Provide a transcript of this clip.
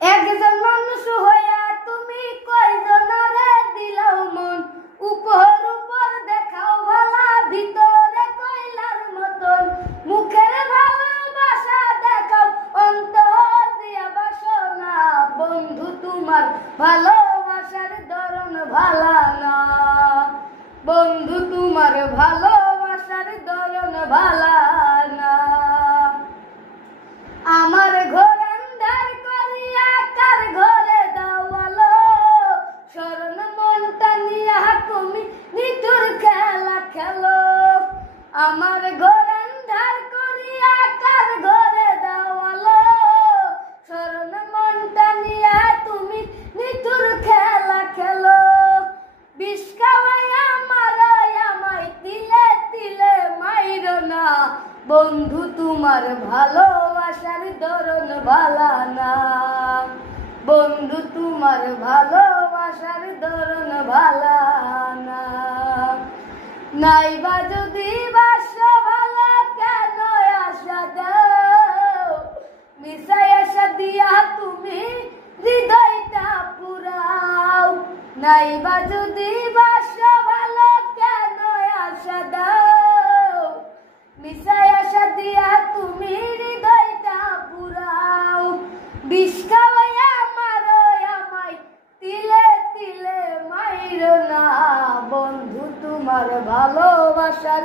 একজন মানুষ হইয়া তুমি কয়জনারে দিলাও মন, উপর উপর দেখাও ভালা, ভিতরে কইলার মতন। মুখের ভালোবাসা দেখাও, অন্তর দিয়া বাসনা। বন্ধু তোমার ভালোবাসার ধরন ভালা না, বন্ধু তোমার ভালোবাসার ধরন ভালা না। আমার ঘর আন্ধার করিয়া কার ঘরে দাওয়ালো, স্মরণ মনটা নিয়া তুমি নিঠুর খেলা খেলো। আমার ঘর আন্ধার করিয়া কার ঘরে দাওয়ালো, স্মরণ মনটা নিয়া তুমি নিঠুর খেলা খেলো। বিষ খাওয়াইয়া মারাই আমায় তিলে তিলে মাইরো না, বন্ধু তোমার ভালোবাসার ধরন ভালা না, বন্ধু তোমার ভালোবাসার ধরন ভালা না। নাইবা যদি বাসা ভালো কেন আশা দাও, মিশাই আশা দিয়া তুমি হৃদয়টা পুরাও। নাইবা যদি বাসা ভালো কেন আশা দাও, মিশাই আশা দিয়া তুমি হৃদয়টা পুরাও। বিষ খাওয়াইয়া মারো আমায় তিলে তিলে মাইরো না, বন্ধু তোমার ভালোবাসার